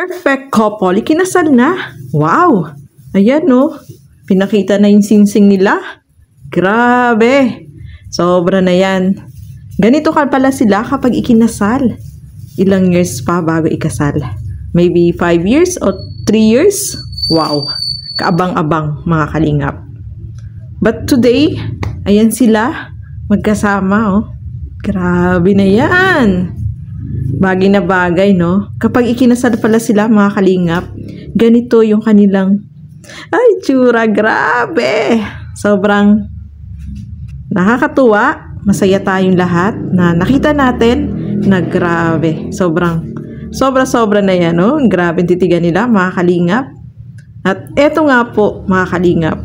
Perfect couple, ikinasal na. Wow! Ayan no, pinakita na yung singsing nila. Grabe! Sobra na yan. Ganito ka pala sila kapag ikinasal. Ilang years pa bago ikasal? Maybe 5 years or 3 years? Wow! Kaabang-abang mga kalingap. But today, ayan sila, magkasama oh. Grabe na yan! Bagay na bagay, no? Kapag ikinasal pala sila, mga kalingap, ganito yung kanilang, ay, tsura, grabe! Sobrang nakakatuwa, masaya tayong lahat na nakita natin na grabe. Sobra na yan, no? Grabe titigan nila, mga kalingap. At eto nga po, mga kalingap,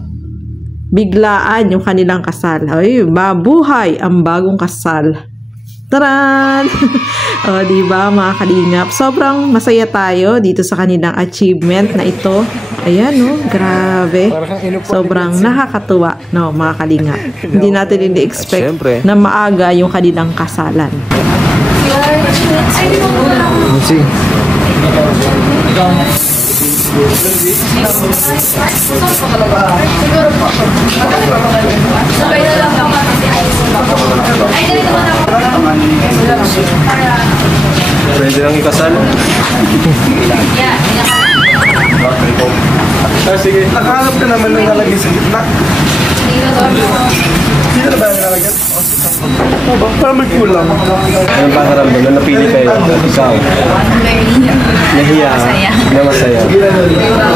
biglaan yung kanilang kasal. Ay, mabuhay ang bagong kasal. Taran! O, diba mga kalingap? Sobrang masaya tayo dito sa kanilang achievement na ito. Ayan, no? Grabe. Sobrang nakakatuwa, no, mga kalingap. Hindi natin ini-expect na maaga yung kanilang kasalan. Pwede lang ikasal. Sige, nakahanap ka naman ng nalagay sa gitna. Hindi na ba yung nalagay? Para may kulang. Anong pasaramdam na napili kayo at ikaw? Nahiya. Na masaya.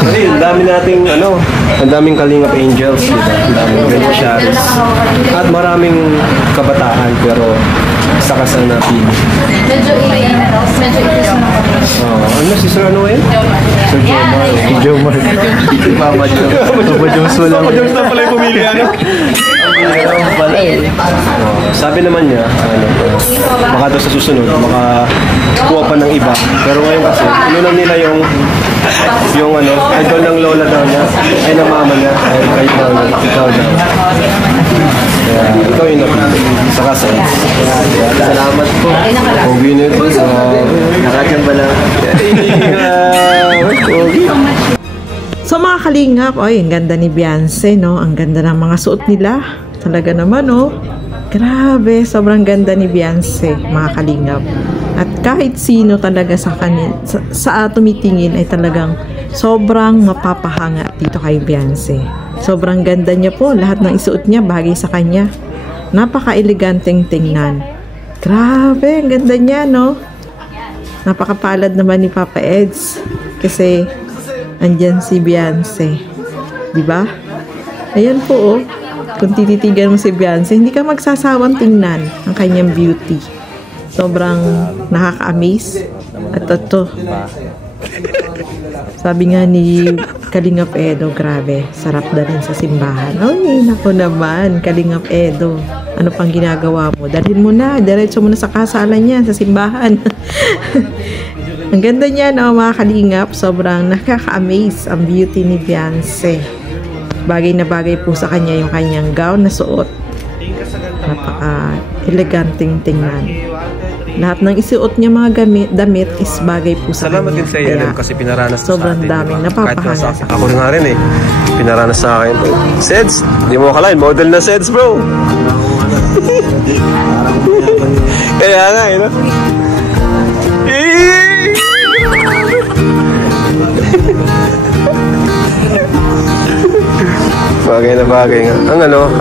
Kasi ang dami nating ang daming Kalingap Angels, diba? Ang daming beneficiaries. At maraming kabataan pero sa kasal na pili. Medyo itis na Ano si Sir ano eh? Sir Jomar. Si Jomar. Si Papa Joms. Papa Joms wala. Papa Joms na pala yung pumili sabi naman niya, baka daw sa susunod, makakuha pa ng iba. Pero ngayon kasi, inunan nila yung idol ng lola daw niya, ay ng mama niya, ay ikaw daw. Kaya ikaw yung napili sa kasal. Salamat po. Pogi na ito. Nakachamba lang. So mga kalingap, ay, ang ganda ni Beyonce, no? Ang ganda ng mga suot nila. Talaga naman, no? Grabe, sobrang ganda ni Beyonce, mga kalingap. At kahit sino talaga sa tumitingin ay talagang sobrang mapapahanga dito kay Beyonce. Sobrang ganda niya po. Lahat ng isuot niya bagay sa kanya. Napaka-eleganteng tingnan. Grabe, ang ganda niya, no? Napakapalad naman ni Papa Eds. Kasi andyan si Beyonce. Diba? Ayan po, oh. Kung tititigan mo si Beyonce, hindi ka magsasawang tingnan ang kanyang beauty. Sobrang nakaka-amaze. At ito, sabi nga ni Kalingap Edo, grabe, sarap dalhin sa simbahan. Ay, naku naman, Kalingap Edo. Ano pang ginagawa mo? Dalhin mo na, diretso mo na sa kasalan niya, sa simbahan. Ang ganda niya, no, mga kalingap. Sobrang nakaka-amaze ang beauty ni Beyonce. Bagay na bagay po sa kanya yung kanyang gown na suot. Napaka-eleganteng tingnan. Lahat ng isuot niya mga damit is bagay po sa salamat kanya. Salamat din sa iyo kasi pinaranas sobrang sa atin. Sobrang daming napapahanga. Ako nga rin eh. Pinaranas sa akin. Seds, hindi mo akalain. Model na Seds, bro. Kaya nga eh, no? Bagay na bagay nga.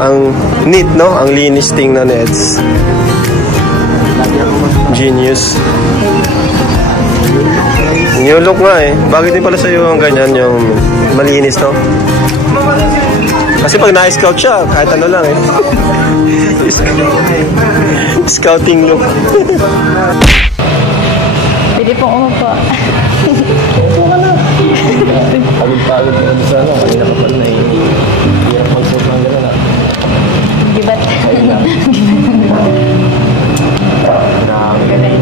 Ang neat, no? Ang linis tingnan, Eds. Genius. New look nga eh. Bakit din pala sa'yo ang ganyan, yung malinis, no? Kasi pag na-scout siya, kahit ano lang eh. Scouting look. Pwede pong umupo. Upo ka na. Pagod-pagod na sa ano. Kanina ka pala na eh. Hirap magsuot ng gano'n ah. Gibat. Galing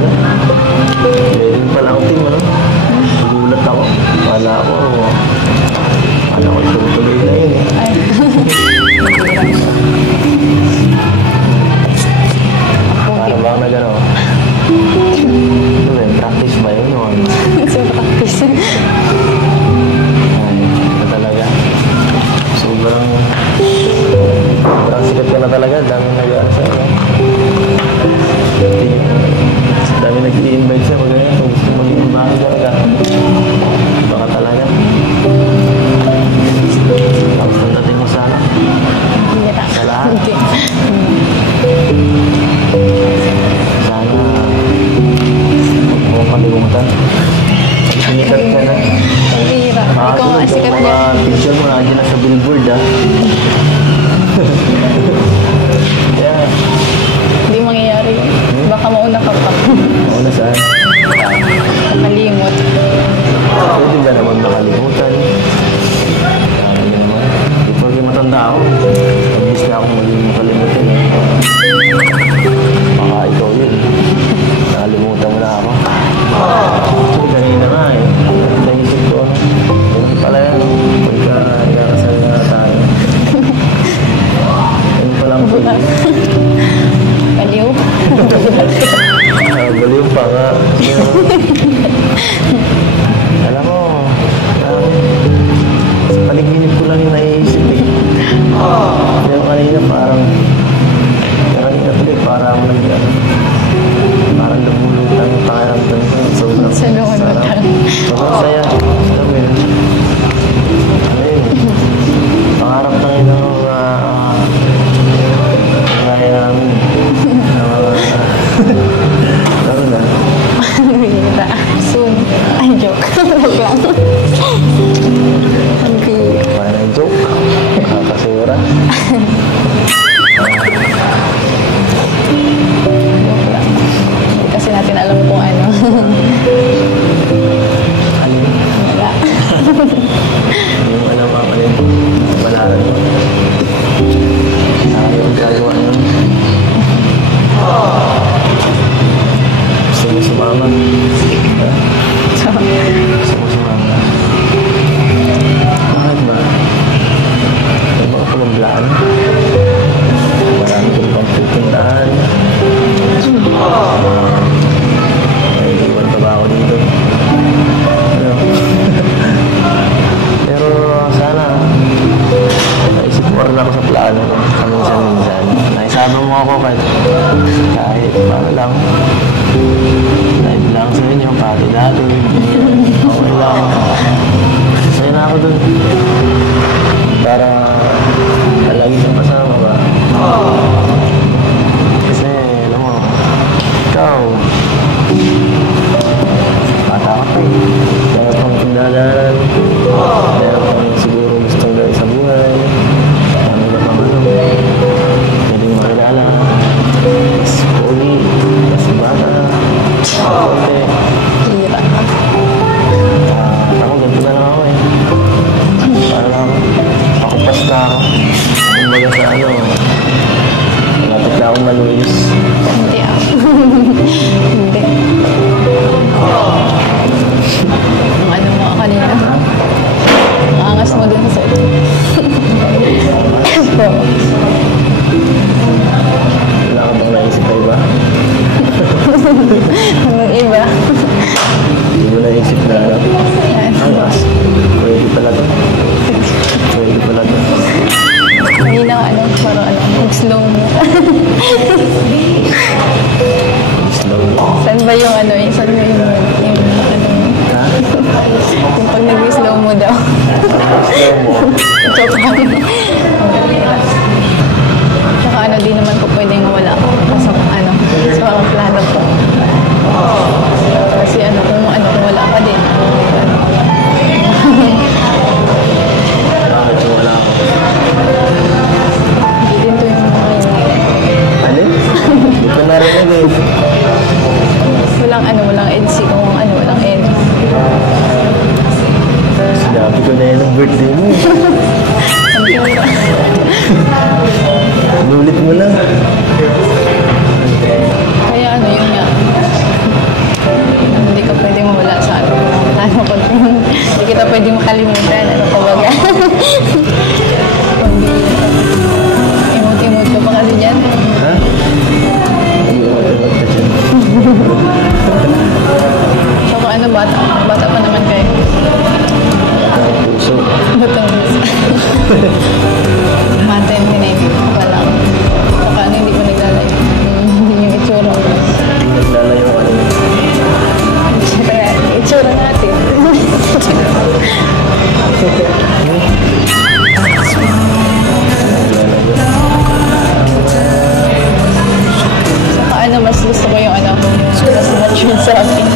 pala ang team, ano? Nagulat ako. Wala ko tuloy na yun eh. Para ba na gano'n? Practice ba yun? So, practice. Ikaw ang sikat Mga niya. picture mo nandiyan na sa billboard Yeah. Hindi mangyayari yun. Baka mauna ka pa. Mauna saan? Nakalimot. Pwede ba naman makalimutan? Sabi naman. Di pag matanda ako. Mabilis na ako maging makalimutan. Baka ikaw yun. Nakalimutan mo na ako. Actually, kanina nga eh. Naisip ko. Ganun pala yan. Pagka nagkakasal na tayo. Ganun palang pwede. Baliw. Baliw pa nga. Alam mo, sa paliginip ko lang yung naiisip eh. Pero kanina parang parang lumulutang yung pakiramdam ko. Sobrang Sa lumulutang. Sobrang saya. Alam mo yun. Ayun. Pangarap na yun ang kaya namin. Laro na. Bihira. Soon. Ay, joke. Joke lang. Ang bihira. Parang joke. Kakasura. Joke lang. Hindi kasi natin alam kung ano. Alin? Wala. Yung ano pa pala yun. Malaran mo. Yung gagawa nyo. Gusto mo sumama? Ha? Gusto mo sumama? Bakit ba? May mga pulamblaan. Marami ko pang pupuntahan. May iwan pa ba ako dito? Ano? Pero sana naisip mo rin ako sa plano ko kaminsan-minsan. Naisama mo ako kahit para lang. Live lang sa inyo, pati natin. Okay lang. Masaya na ako dun. Para lagi kang kasama ba? Kasi, alam mo, ikaw, bata ka pa eh. Meron kang pinadaanan. Meron kang siguro gustong gawin sa buhay. Ano ba pang ano? Pwede mo makilala. Mas pogi, mas bata, konti. Bihira. Ako, ganito na lang ako eh. Para lang pakupas na ako. Kumbaga sa ano, malapit na akong malulis. Hindi ah. Hindi. Ang ano mo kanina. Ang angas mo dun sa Oo. Wala ka bang naisip na iba? Ang iba. Hindi mo naisip na ano? Angas. Pwede pala to. Pwede pala to. Kanina ano, parang ano, mag-slow mo. Slow. Saan ba yung ano, saan ba yung ano, Ha? yung pag nag-slow mo daw. Slow mo. Joke lang. Tsaka ano, di naman po pwedeng wala ako sa ano, sa mga plano ko. Kasi ano, kung wala ka din. Bakit yung wala ako? Hindi din to yung mga Alin? Hindi ko narinig eh. walang EDC kung ano, walang ED. Sinabi ko na yun ang birthday mo eh. Nulit mo lang. Kaya ano, yun nga. Hindi ka pwedeng mawala sa ano. Plano ko. Hindi kita pwedeng makalimutan. Ano ka baga? Imot-imot ka pa kasi dyan. Ha? Hindi ko matulog ka dyan. So kung ano, bata pa naman kayo. Ang puso. Batang gusto. Maten, tinay pa lang. Saka ano, hindi ko naglalayo. Yung itsura ko. Hindi naglalayo ka rin. Itsura natin. Saka ano, mas gusto ko yung ano, mas mature sa akin.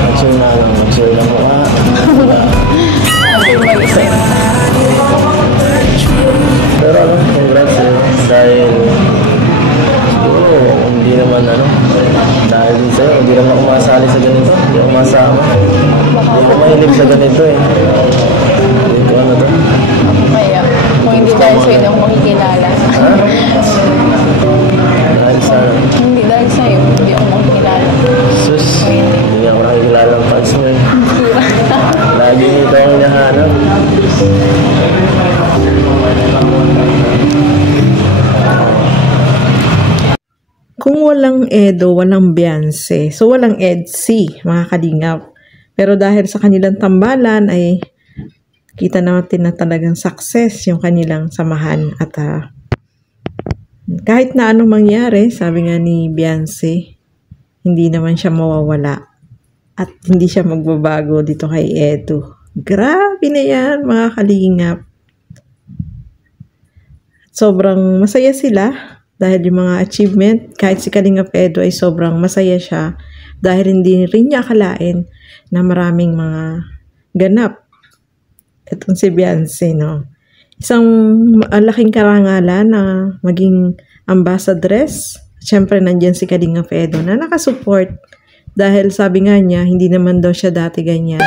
Magsure na lang. Magsure lang mukha. Ako mahilig sa ganito eh. Ito ano to? Kaya, kung hindi dahil sa'yo, hindi ako makikilala. Dahil sa... Hindi dahil sa'yo, hindi ako makikilala. Sus, hindi ako nakikilala ang fans mo eh. Lagi ito ang hinahanap. Kung walang Edo, walang Beyonce. So, walang EDC, mga kalingap. Pero dahil sa kanilang tambalan ay kita natin na talagang success yung kanilang samahan. At kahit na anong mangyari, sabi nga ni Beyonce, hindi naman siya mawawala. At hindi siya magbabago dito kay Edo. Grabe na yan, mga kalingap. Sobrang masaya sila. Dahil yung mga achievement, kahit si Kalingap Edo ay sobrang masaya siya dahil hindi rin niya akalain na maraming mga ganap. Itong si Beyonce, no? Isang laking karangalan na maging ambassadress. Siyempre, nandiyan si Kalingap Edo na nakasupport dahil sabi nga niya, hindi naman daw siya dati ganyan.